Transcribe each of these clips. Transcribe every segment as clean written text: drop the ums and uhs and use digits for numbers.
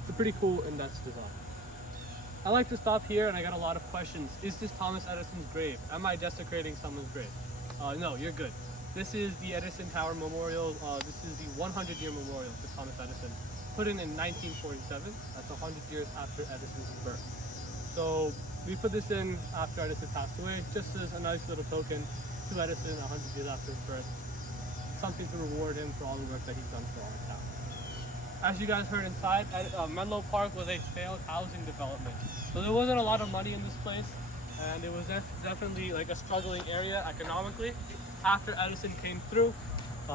It's a pretty cool index design. I like to stop here, and I got a lot of questions. Is this Thomas Edison's grave? Am I desecrating someone's grave? No, you're good. This is the Edison Tower Memorial. This is the 100-year memorial to Thomas Edison, put in 1947. That's 100 years after Edison's birth. So we put this in after Edison passed away, just as a nice little token to Edison 100 years after his birth. Something to reward him for all the work that he's done for our town. As you guys heard inside, Menlo Park was a failed housing development. So there wasn't a lot of money in this place, and it was definitely like a struggling area economically. After Edison came through,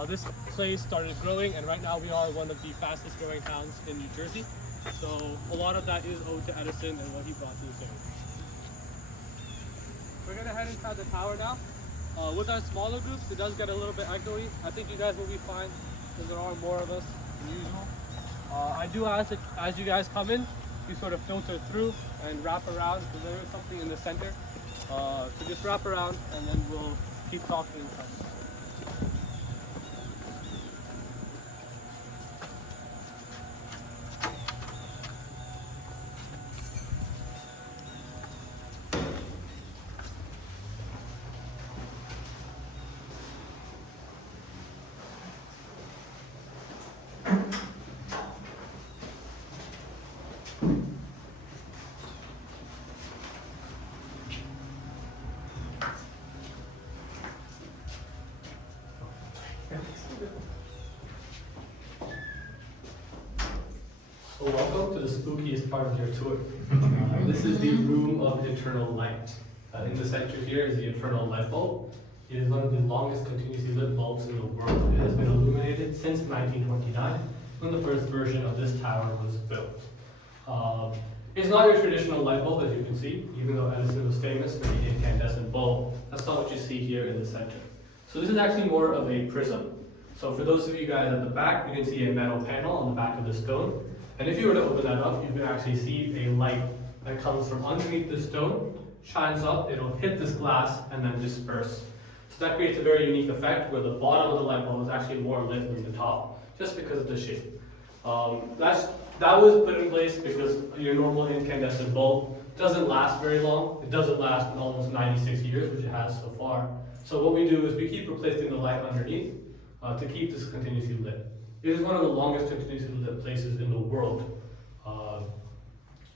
this place started growing, and right now we are one of the fastest growing towns in New Jersey. So a lot of that is owed to Edison and what he brought to this area. We're gonna head inside the tower now. With our smaller groups, it does get a little bit echoey. I think you guys will be fine because there are more of us than usual. I do ask that as you guys come in, you sort of filter through and wrap around because there is something in the center. So just wrap around and then we'll keep talking inside. So welcome to the spookiest part of your tour. This is the room of eternal light. In the center here is the eternal light bulb. It is one of the longest continuously lit bulbs in the world. It has been illuminated since 1929, when the first version of this tower was built. It's not your traditional light bulb, as you can see, even though Edison was famous for the incandescent bulb. That's not what you see here in the center. So this is actually more of a prism. So for those of you guys at the back, you can see a metal panel on the back of the stone. And if you were to open that up, you can actually see a light that comes from underneath the stone, shines up, it'll hit this glass, and then disperse. So that creates a very unique effect where the bottom of the light bulb is actually more lit than the top, just because of the shape. That was put in place because your normal incandescent bulb doesn't last very long. It doesn't last almost 96 years, which it has so far. So what we do is we keep replacing the light underneath to keep this continuously lit. It is one of the longest continuously lit places in the world.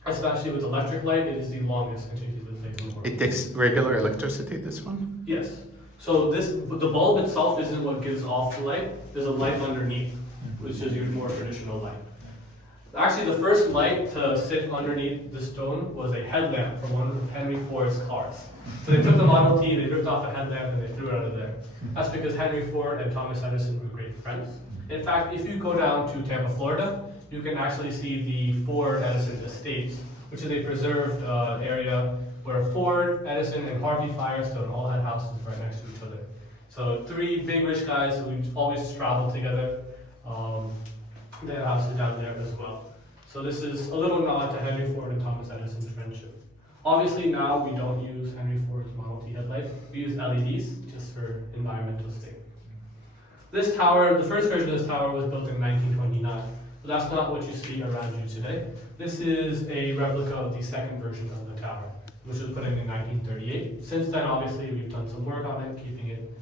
Especially with electric light, it is the longest continuously lit place in the world. It takes regular electricity, this one? Yes. So the bulb itself isn't what gives off the light. There's a light underneath, which is your more traditional light. Actually, the first light to sit underneath the stone was a headlamp from one of Henry Ford's cars. So they took the Model T, they ripped off a headlamp, and they threw it out of there. That's because Henry Ford and Thomas Edison were great friends. In fact, if you go down to Tampa, Florida, you can actually see the Ford Edison estates, which is a preserved area where Ford, Edison, and Harvey Firestone all had houses right next to each other. So three big rich guys who we've always traveled together. They have houses down there as well. So this is a little nod to Henry Ford and Thomas Edison's friendship. Obviously now we don't use Henry Ford's Model T headlight. We use LEDs just for environmental sake. This tower, the first version of this tower was built in 1929. But that's not what you see around you today. This is a replica of the second version of the tower, which was put in 1938. Since then, obviously, we've done some work on it, keeping it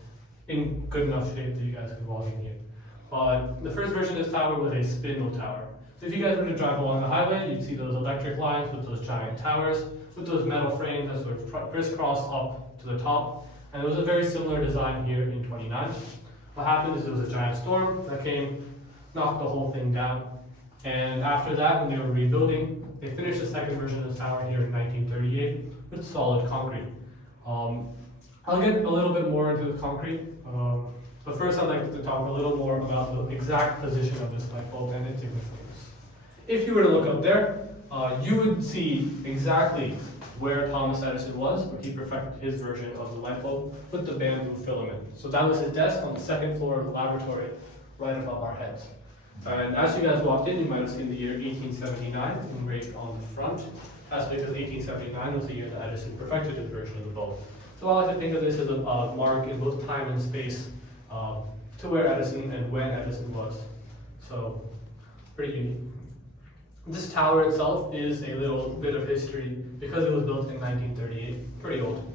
in good enough shape that you guys can walk in here. But the first version of this tower was a spindle tower. So if you guys were to drive along the highway, you'd see those electric lines with those giant towers, with those metal frames that sort of crisscross up to the top. And it was a very similar design here in 29. What happened is there was a giant storm that came, knocked the whole thing down. And after that, when they were rebuilding, they finished the second version of the tower here in 1938 with solid concrete. I'll get a little bit more into the concrete, but first I'd like to talk a little more about the exact position of this light bulb and its significance. If you were to look up there, you would see exactly where Thomas Edison was, where he perfected his version of the light bulb with the bamboo filament. So that was his desk on the second floor of the laboratory, right above our heads. And as you guys walked in, you might have seen the year 1879 engraved on the front. That's because 1879 was the year that Edison perfected his version of the bulb. So I like to think of this as a mark in both time and space to where Edison and when Edison was. So, pretty unique. This tower itself is a little bit of history because it was built in 1938, pretty old.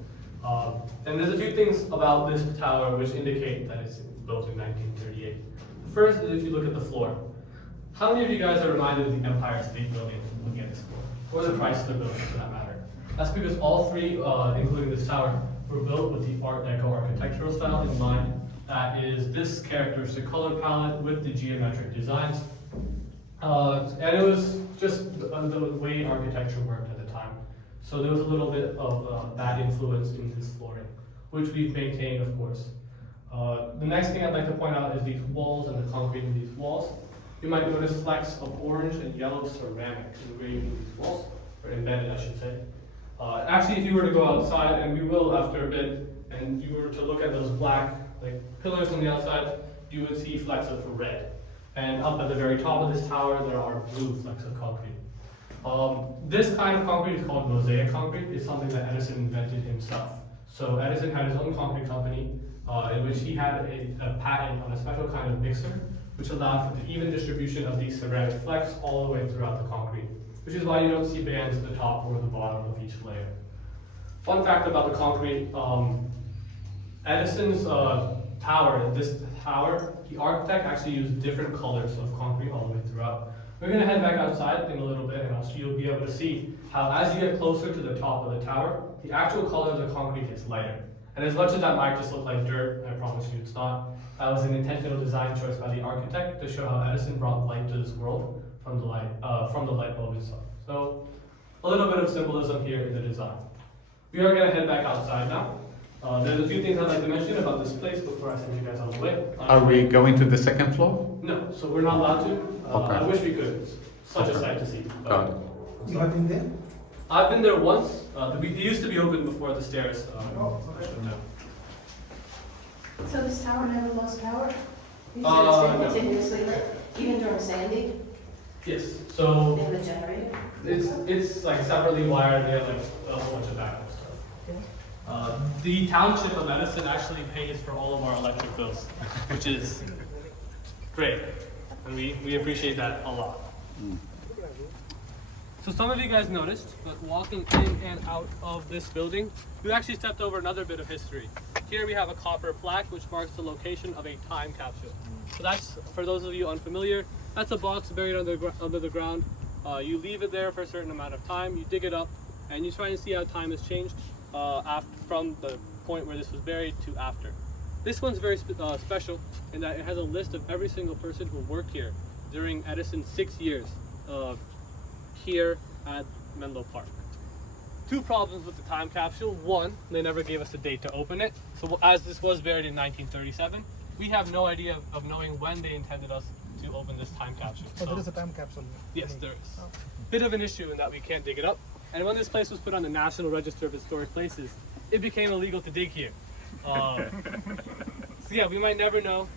And there's a few things about this tower which indicate that it's built in 1938. The first is if you look at the floor. How many of you guys are reminded of the Empire State Building looking at this floor? Or the Chrysler Building for that matter? That's because all three, including this tower, were built with the Art Deco architectural style in mind. That is this characteristic color palette with the geometric designs. And it was just the way architecture worked at the time. So there was a little bit of that influence in this flooring, which we've maintained, of course. The next thing I'd like to point out is these walls and the concrete in these walls. You might notice flecks of orange and yellow ceramic engraved in these walls, or embedded, I should say. Actually, if you were to go outside, and we will after a bit, and you were to look at those black pillars on the outside, you would see flecks of red. And up at the very top of this tower, there are blue flecks of concrete. This kind of concrete is called mosaic concrete. It's something that Edison invented himself. So Edison had his own concrete company, in which he had a patent on a special kind of mixer, which allowed for the even distribution of these ceramic flecks all the way throughout the concrete, which is why you don't see bands at the top or the bottom of each layer. Fun fact about the concrete, Edison's tower, this tower, the architect actually used different colors of concrete all the way throughout. We're going to head back outside in a little bit, and you'll be able to see how as you get closer to the top of the tower, the actual color of the concrete gets lighter. And as much as that might just look like dirt, I promise you it's not. That was an intentional design choice by the architect to show how Edison brought light to this world from the light bulb itself. So a little bit of symbolism here in the design. We are going to head back outside now. There's a few things I'd like to mention about this place before I send you guys on the way. Are we going to the second floor? No, so we're not allowed to. Okay. I wish we could. It's such a Okay. sight to see. Got it. You have been there? I've been there once. It used to be open before the stairs. Oh, okay. So this tower never lost power? You No. said it's been continuously lit, even during Sandy, Yes. So in the generator? it's like separately wired. They have like a whole bunch of backup stuff. The township of Edison actually pays for all of our electric bills, which is great, and we appreciate that a lot. So some of you guys noticed, but walking in and out of this building, we actually stepped over another bit of history. Here we have a copper plaque which marks the location of a time capsule. So that's, for those of you unfamiliar, that's a box buried under the ground. You leave it there for a certain amount of time, you dig it up, and you try and see how time has changed from the point where this was buried to after. This one's very special in that it has a list of every single person who worked here during Edison's 6 years here at Menlo Park. Two problems with the time capsule. One, they never gave us a date to open it. So as this was buried in 1937, we have no idea of knowing when they intended us to open this time capsule. So there is a time capsule. Yes, there is. Bit of an issue in that we can't dig it up. And when this place was put on the National Register of Historic Places, it became illegal to dig here. So yeah, we might never know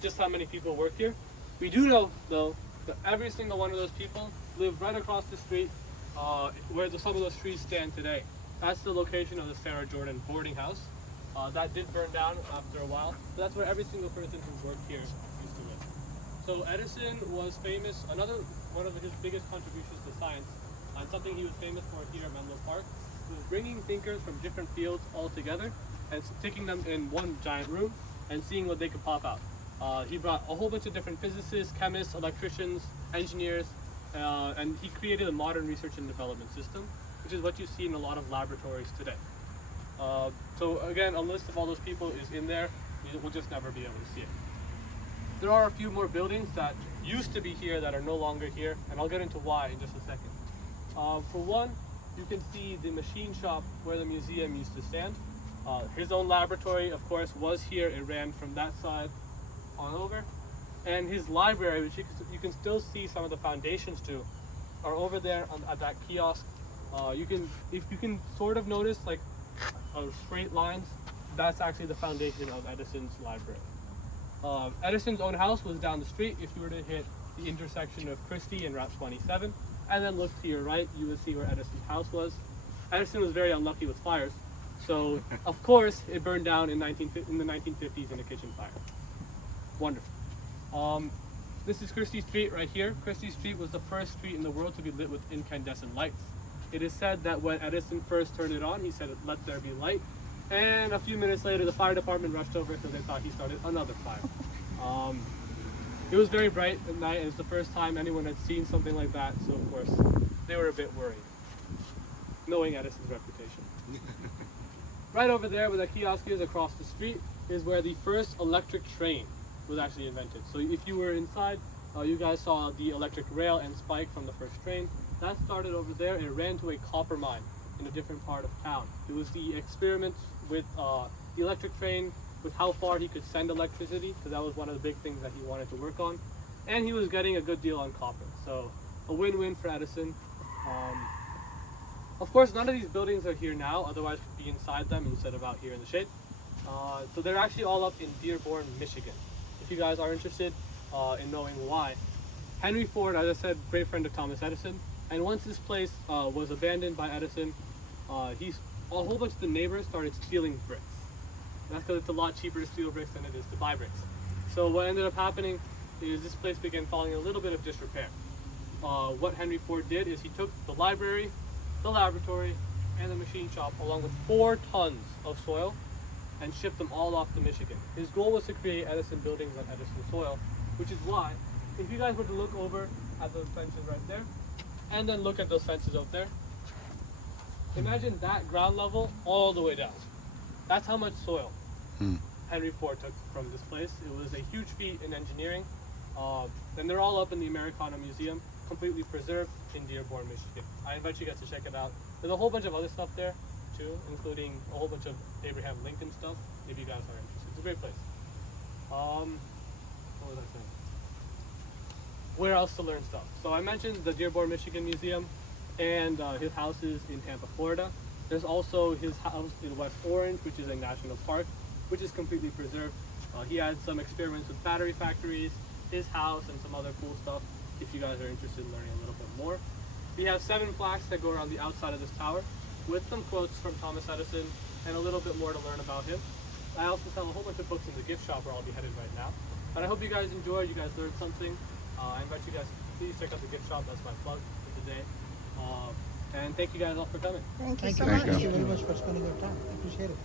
just how many people work here. We do know, though, that every single one of those people live right across the street where some of those trees stand today. That's the location of the Sarah Jordan boarding house. That did burn down after a while, but that's where every single person who worked here used to live. So Edison was famous, one of his biggest contributions to science, and something he was famous for here at Menlo Park, was bringing thinkers from different fields all together and sticking them in one giant room and seeing what they could pop out. He brought a whole bunch of different physicists, chemists, electricians, engineers, and he created a modern research and development system, which is what you see in a lot of laboratories today. So again, a list of all those people is in there. We'll just never be able to see it. There are a few more buildings that used to be here that are no longer here, and I'll get into why in just a second. For one, you can see the machine shop where the museum used to stand. His own laboratory, of course, was here. It ran from that side on over. And his library, which you can still see some of the foundations to, are over there at that kiosk. If you can sort of notice like straight lines, that's actually the foundation of Edison's library. Edison's own house was down the street. If you were to hit the intersection of Christie and Route 27, and then look to your right, you would see where Edison's house was. Edison was very unlucky with fires, so of course it burned down in the 1950s in a kitchen fire. Wonderful. This is Christie Street right here. Christie Street was the first street in the world to be lit with incandescent lights. It is said that when Edison first turned it on, he said, "Let there be light." And a few minutes later, the fire department rushed over because they thought he started another fire. It was very bright at night, and it's the first time anyone had seen something like that, so of course, they were a bit worried, knowing Edison's reputation. Right over there where the kiosk is across the street is where the first electric train was actually invented. So if you were inside, you guys saw the electric rail and spike from the first train. That started over there and it ran to a copper mine in a different part of town. It was the experiment with the electric train, with how far he could send electricity, because that was one of the big things that he wanted to work on. And he was getting a good deal on copper. So a win-win for Edison. Of course, none of these buildings are here now, otherwise we'd be inside them instead of out here in the shade. So they're actually all up in Dearborn, Michigan. If you guys are interested in knowing why. Henry Ford, as I said, great friend of Thomas Edison. And once this place was abandoned by Edison, a whole bunch of the neighbors started stealing bricks. That's because it's a lot cheaper to steal bricks than it is to buy bricks. So what ended up happening is this place began falling in a little bit of disrepair. What Henry Ford did is he took the library, the laboratory, and the machine shop along with 4 tons of soil and shipped them all off to Michigan. His goal was to create Edison buildings on Edison soil, which is why, if you guys were to look over at those fences right there, and then look at those fences out there, imagine that ground level all the way down. That's how much soil Henry Ford took from this place. It was a huge feat in engineering. And they're all up in the Americana Museum, completely preserved in Dearborn, Michigan. I invite you guys to check it out. There's a whole bunch of other stuff there too, including a whole bunch of Abraham Lincoln stuff, if you guys are interested. It's a great place. What was I saying? Where else to learn stuff? So I mentioned the Dearborn, Michigan Museum and his houses in Tampa, Florida. There's also his house in West Orange, which is a national park, which is completely preserved. He had some experiments with battery factories, his house, and some other cool stuff, if you guys are interested in learning a little bit more. We have 7 plaques that go around the outside of this tower with some quotes from Thomas Edison and a little bit more to learn about him. I also sell a whole bunch of books in the gift shop where I'll be headed right now. But I hope you guys enjoyed, you guys learned something. I invite you guys to please check out the gift shop. That's my plug for today. And thank you guys all for coming. Thank you Thank so you. much. Thank Thank you very much for spending your time. Appreciate it.